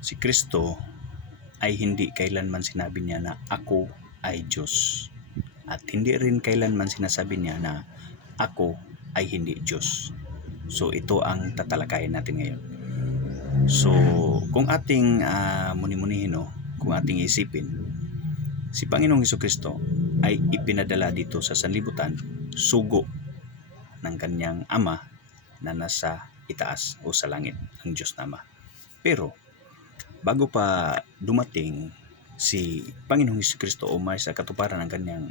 Si Kristo ay hindi kailanman sinabi niya na ako ay Diyos. At hindi rin kailanman sinasabi niya na ako ay hindi Diyos. So ito ang tatalakayin natin ngayon. So kung ating muni-munihin, kung ating isipin, si Panginoong Hesukristo ay ipinadala dito sa sanlibutan sugo ng kanyang Ama na nasa itaas o sa langit, ang Diyos na Ama. Pero bago pa dumating si Panginoong Hesukristo o may sa katuparan ng kanyang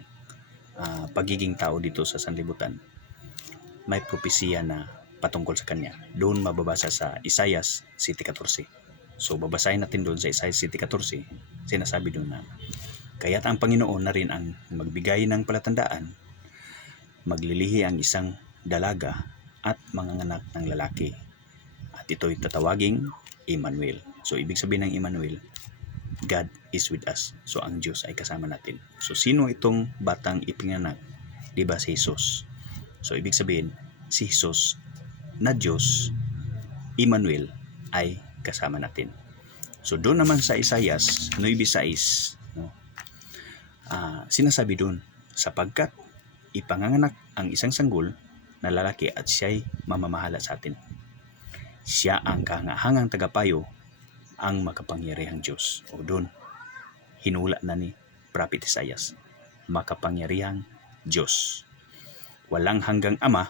pagiging tao dito sa sanlibutan, may propesiya na patungkol sa kanya. Doon mababasa sa Isaias 7:14. So babasahin natin doon sa Isaias 7:14. Sinasabi doon na kaya't ang Panginoon na rin ang magbigay ng palatandaan, maglilihi ang isang dalaga at manganganak ng lalaki. At ito'y tatawaging Emmanuel. So ibig sabihin ng Emmanuel, God is with us. So ang Diyos ay kasama natin. So sino itong batang ipinganak? Diba si Jesus? So ibig sabihin, si Jesus na Diyos, Emmanuel, ay kasama natin. So doon naman sa Isaias 9:6, sinasabi doon, sapagkat ipanganganak ang isang sanggol na lalaki at siya'y mamamahala sa atin. Siya ang kahangahangang tagapayo, ang makapangyarihang Diyos. O doon, hinula na ni Prophet Isaias, makapangyarihang Diyos. Walang hanggang Ama.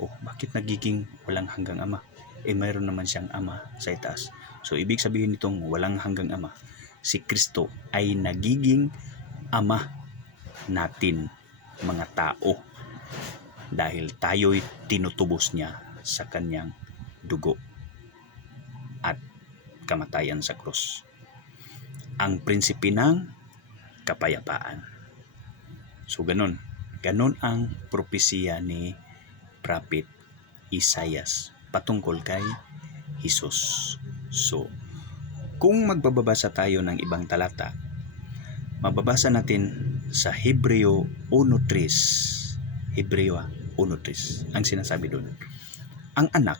Bakit nagiging walang hanggang Ama? Mayroon naman siyang Ama sa itaas. So ibig sabihin nitong walang hanggang Ama, si Kristo ay nagiging Ama natin, mga tao, dahil tayo'y tinutubos niya sa kanyang dugo at kamatayan sa krus. Ang prinsipe ng kapayapaan. So ganon ang propesiya ni Prophet Isaias patungkol kay Jesus. So kung magbabasa tayo ng ibang talata, mababasa natin sa Hebreo 1:3. Hebreo 1:3. Ang sinasabi doon, ang anak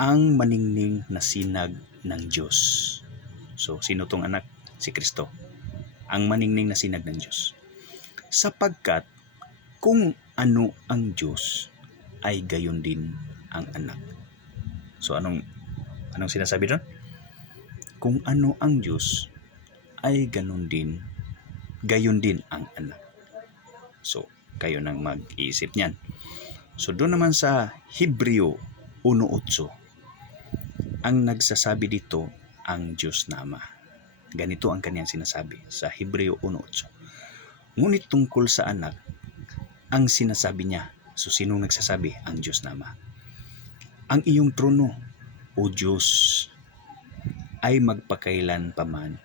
ang maningning na sinag ng Diyos. So sino tong anak? Si Kristo. Ang maningning na sinag ng Diyos. Sapagkat kung ano ang Diyos, ay gayon din ang anak. So anong sinasabi doon? Kung ano ang Diyos, ay gayon din ang anak. So kayo nang mag-iisip niyan. So doon naman sa Hebreo 1:8, ang nagsasabi dito ang Diyos na Ama. Ganito ang kanyang sinasabi sa Hebreo 1:8. Ngunit tungkol sa anak, ang sinasabi niya, so sinong nagsasabi? Ang Diyos na Ama. Ang iyong trono, O Diyos, ay magpakailan paman.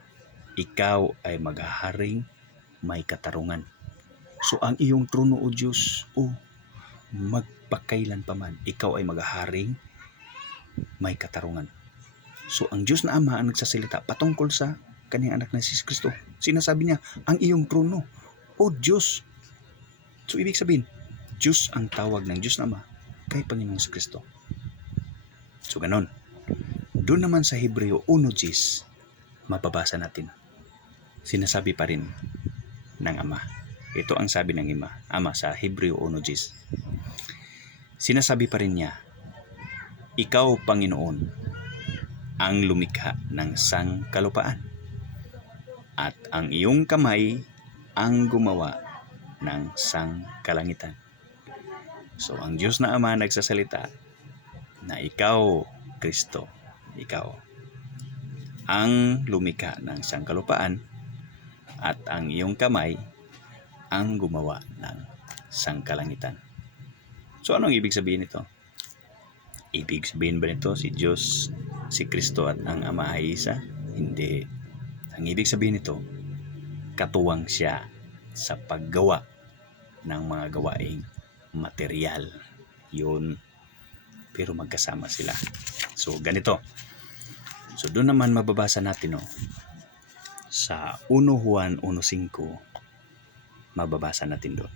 Ikaw ay maghaharing may katarungan. So ang iyong trono, O Diyos, magpakailan paman. Ikaw ay maghaharing may katarungan. So ang Diyos na Ama ang nagsasalita patungkol sa kanyang anak na si Kristo. Sinasabi niya, ang iyong trono, O Diyos. So ibig sabihin, Diyos ang tawag ng Diyos na Ama kay Panginoong si Kristo. So ganon. Doon naman sa Hebreo 1:10, mababasa natin, sinasabi pa rin ng Ama. Ito ang sabi ng Ama sa Hebreo 1:10. Sinasabi pa rin niya, ikaw, Panginoon, ang lumikha ng sangkalupaan, at ang iyong kamay ang gumawa ng sangkalangitan. So ang Diyos na Ama nagsasalita na ikaw, Kristo, ikaw ang lumikha ng sangkalupaan at ang iyong kamay ang gumawa ng sangkalangitan. So anong ibig sabihin nito? Ibig sabihin ba nito si Diyos, si Kristo at ang Ama ay isa? Hindi. Ang ibig sabihin nito, katuwang siya sa paggawa ng mga gawaing material. Yun. Pero magkasama sila. So ganito. So doon naman mababasa natin sa 1 Juan 1:5, mababasa natin doon.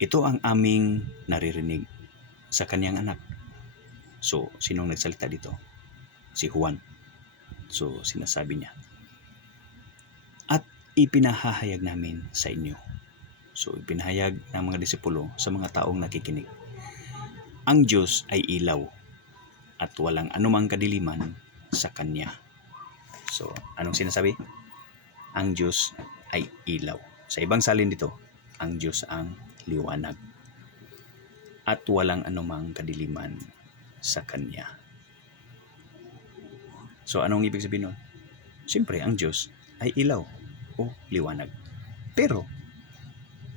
Ito ang aming naririnig sa kaniyang anak. So sinong nagsalita dito? Si Juan. So, sinasabi niya, at ipinahahayag namin sa inyo. So, ipinahayag ng mga disipulo sa mga taong nakikinig. Ang Diyos ay ilaw at walang anumang kadiliman sa Kanya. So, anong sinasabi? Ang Diyos ay ilaw. Sa ibang salin dito, ang Diyos ang liwanag at walang anumang kadiliman sa Kanya. So, anong ibig sabihin nun? Siyempre, ang Diyos ay ilaw o liwanag. Pero,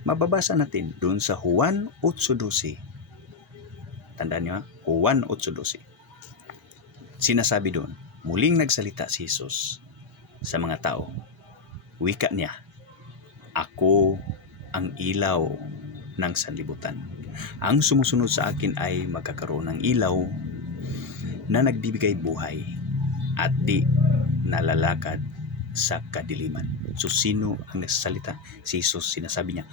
mababasa natin doon sa Juan 8:12. Tandaan niyo, Juan 8:12. Sinasabi doon, muling nagsalita si Jesus sa mga tao. Wika niya, ako ang ilaw ng sanlibutan. Ang sumusunod sa akin ay magkakaroon ng ilaw na nagbibigay buhay at di nalalakad sa kadiliman. So, sino ang nagsasalita? Si Jesus. Sinasabi niya,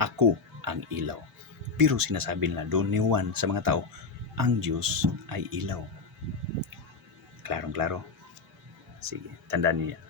ako ang ilaw. Pero sinasabi nila doon ni Juan sa mga tao, ang Diyos ay ilaw. Klarong-klaro. Sige, tandaan niyo yan.